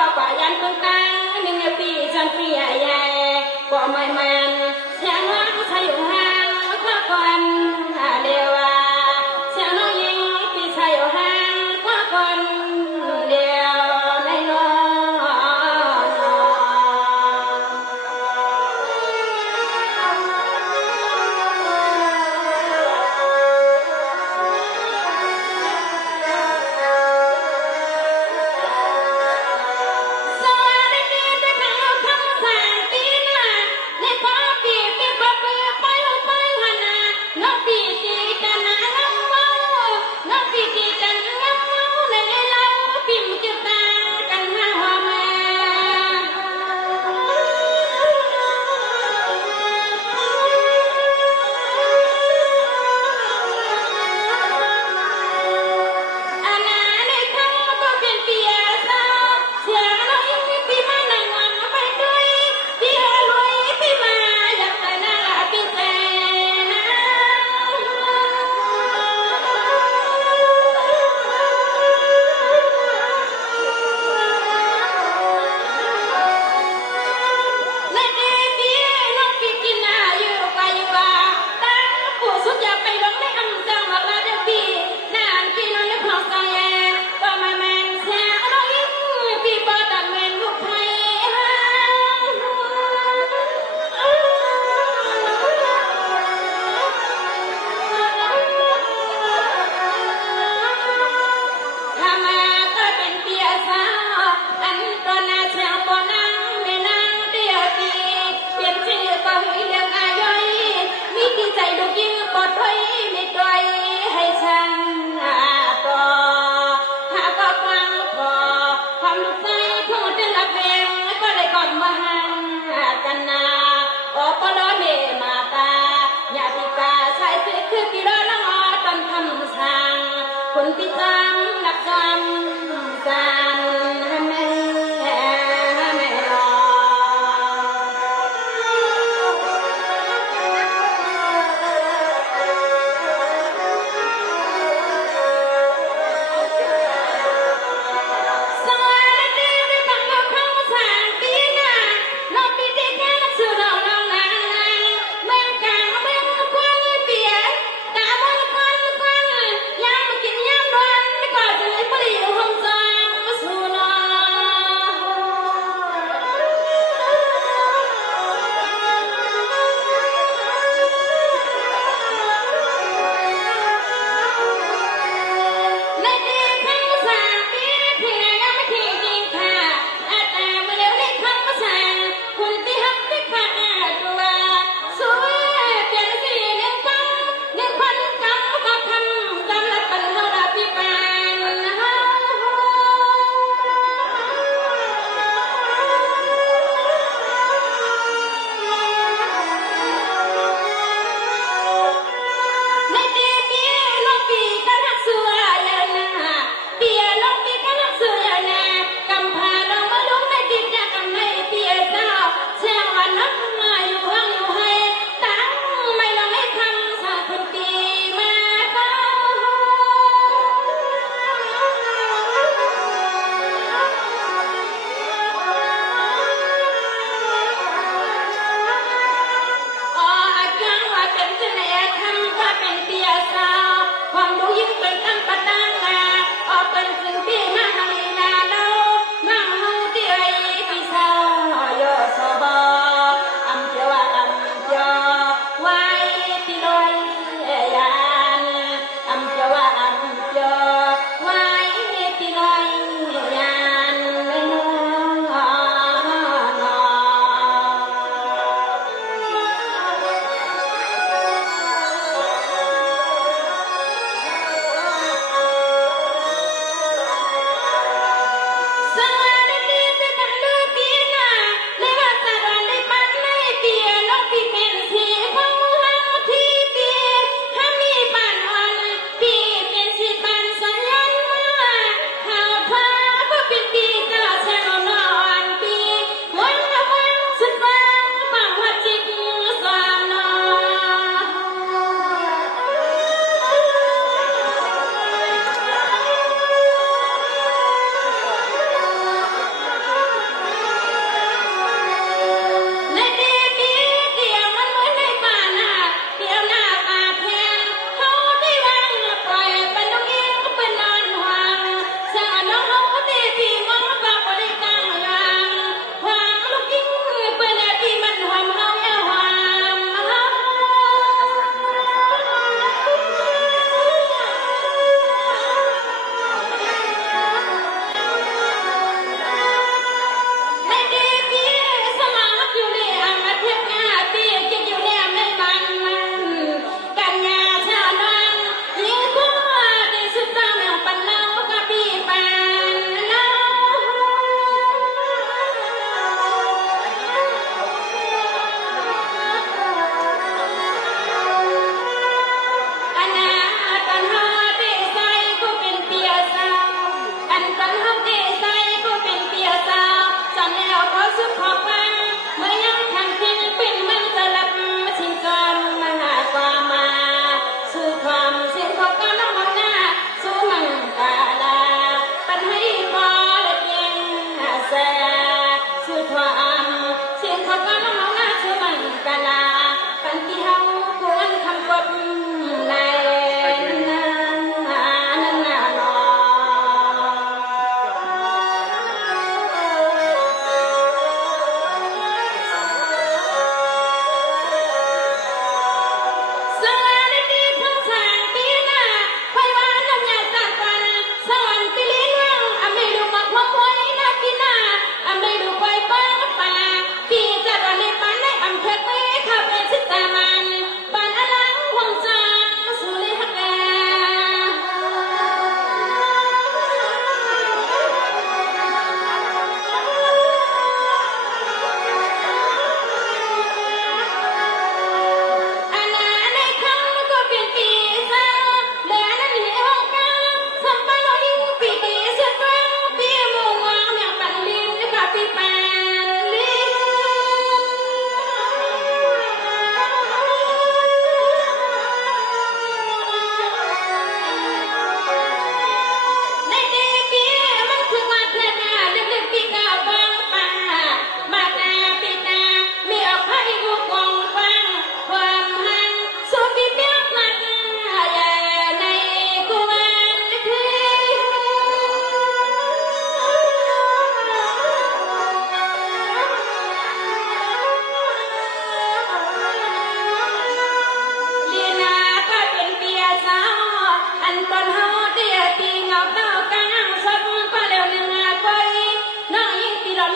có quả yan phương tăng nhưng nghe pi chân phi có mày man sẽ nói thay dùng hàng có con đều sẽ nói gì pi thay dùng hàng có con đều này lo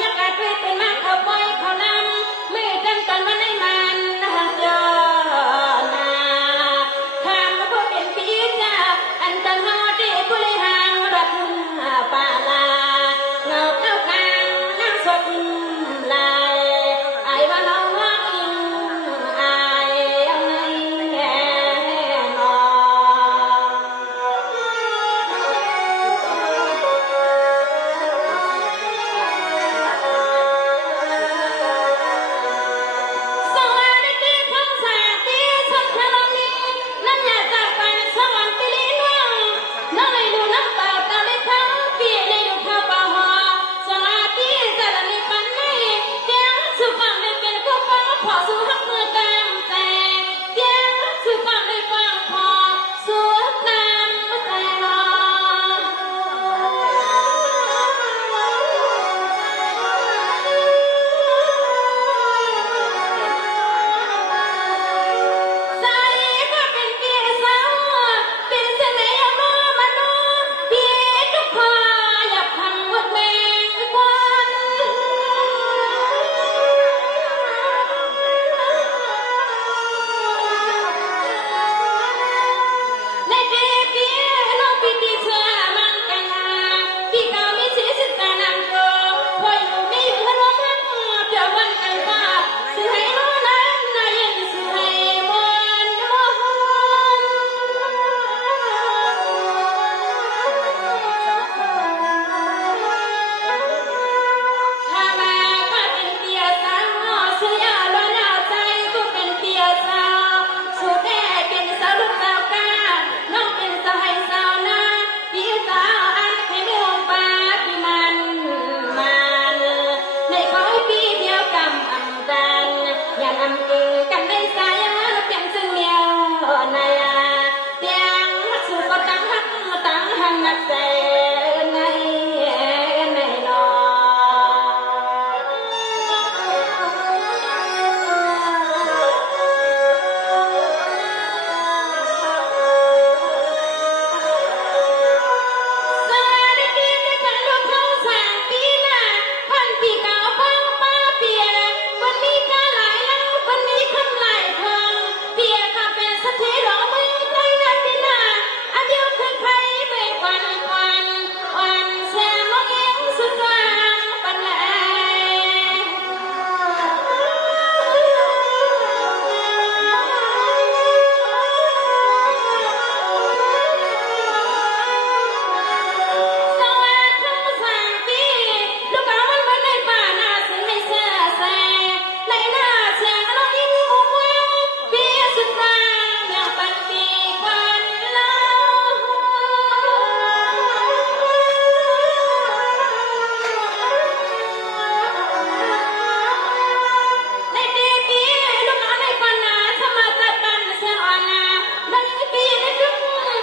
ยักษ์กาดเป็นมาเขาปล่อยเขานำไม่เต็มตอนวันในมันเจอนาทางมาพบเป็นปีจ้าอันตันหอดีกุลีหางรักป่าลาเงาเก้ากลางนั่งสดลายไอ้ว่าเราว่าอิงไอ้เอาในแง่นอสวัสดีทั้งสาธิชนชลนีนั่นอยากจากกันสวรรค์ปีลีน้องน้องเลยดูน้ำตาตาเลยทั้งปีเลยดูข้าวปลาหอสวัสดีจะละมีปันในเจ้าสุฟังเลยเป็นก็ฟังพอสู้หักมือตามแต่เจ้าสุฟังเลยฟังพอสู้ตามแต่รอ ใจก็เป็นเกียร์สาวเป็นเสน่ห์มามโนพี่ทุกพาอยากทำวัดแมงควันในเด็กพี่น้องพี่ที่เชื่อมันกันนาพี่ก็มีชีวิตแต่นำก็พออยู่มีอยู่ขนมรักเดี๋ยววันกันว่าสิให้น้องนั้นนายยินสิให้มนต์มถ้ามาก็เป็นเปียสาวสุยาล้วนเอาใจก็เป็นเปียสาวสุดแท้เป็นสาวลูกสาวกาน้องเป็นสาวให้สาวนาพี่สาวอันให้ไม่หงปาพี่มันในขอให้พี่เดียวกำอำกันอย่านำเองกันได้สายเพียงซึ่งเมียวในเตียงฮักสู่ก็ตั้งฮักตั้งหันนักแต่ในนอ สวัสดีด้วยกันลูกทั้งสามปีน่ะพันปีเก่าพังป้าเปียวันนี้ก็หลายแล้ววันนี้คำหลายคงเปียข้าเป็นสถีหลงเมืองไทยนาทีน่ะอาเดียวคือใครไม่ควันแช่มองเองสุดกลางปันแล สวัสดีทั้งสามปีลูกเอามันมาในป่านาสิให้เสื้อแสในหน้าเสียงน้องยิ้มหัวพี่สุดนางอย่างปันปีควันเล่า ในปีปีลูกเอาในปันนาสมาจัดกันเสียงอ่อนนาในปีในทุก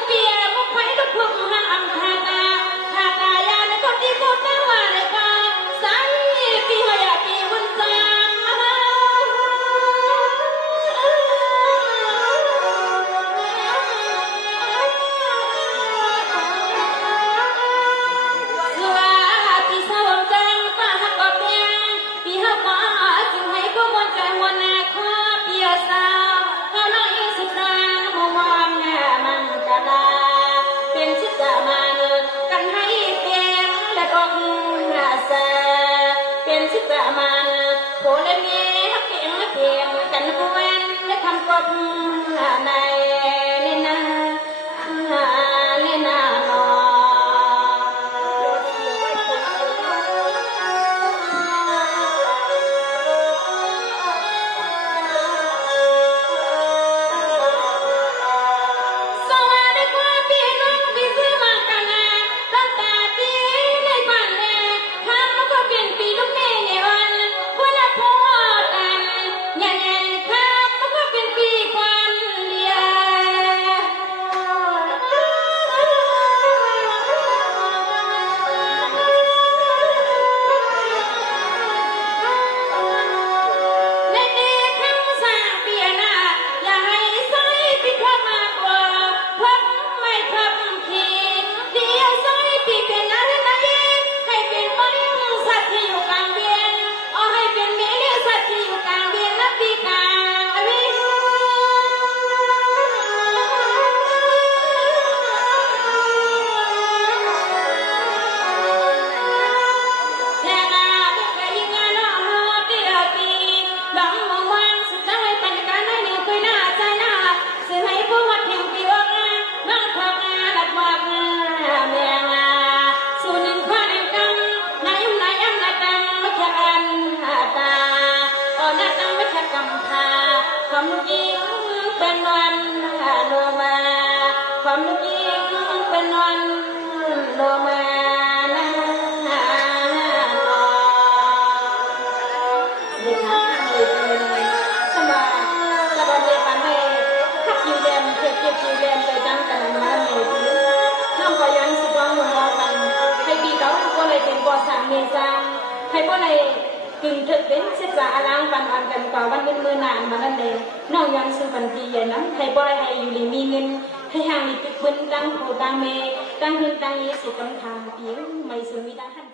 เปียมุกไผ่ทุกพุ่มหันอำคาตาคากายาในคนที่พูดตั้งว่าในกาสายปีหอยาปีวันจามสวัสดีสาวจังป้าฮักก็เปียงปีฮักก็จึงให้ก็มนใจหัวหน้าข้าเปียสาวเขาน้อยสุดนางหัวมอมแง่มันกะดาเป็นชิดะมันกันให้เปียงและองแสเป็นชิดะมันโผล่เมียเปียงกันกูเว้นและทำกบในนี่นานี่นานอ สวัสดีครับพี่น้องพี่ซื้อมากันนะตั้งแต่ปีในบ้านแน่ทำแล้วก็เปลี่ยนปีลูกแม่ในวันวันละพ่อกันใหญ่ๆครับแล้วก็เป็นปีควันเดียว กำพาความลูกยิงเป็นวันโนมาความลูกยิงเป็นวันโนมาเด็กหาเลยสบายสบายเลยปันให้ขับยูเดมเก็บยูเดมไปจังกันมาเลยน้องก็ย้อนสุดร้องหัวกันให้ปีเขาก็เลยเป็นก่อสร้างเมษาให้พวกในกึ่งถึกเป็นศึกษาอลังปันอันกันกว่าวันเป็นมือนานมานั่นเองน้องยังสุบันทีอย่างนั้นให้บ่อยให้อยู่ลีมีเงินให้ห่างมีตึกบึนตั้งโคตั้งเมตั้งเงินตั้งยีสิกำทางเพียงไม่สุมิดาหัน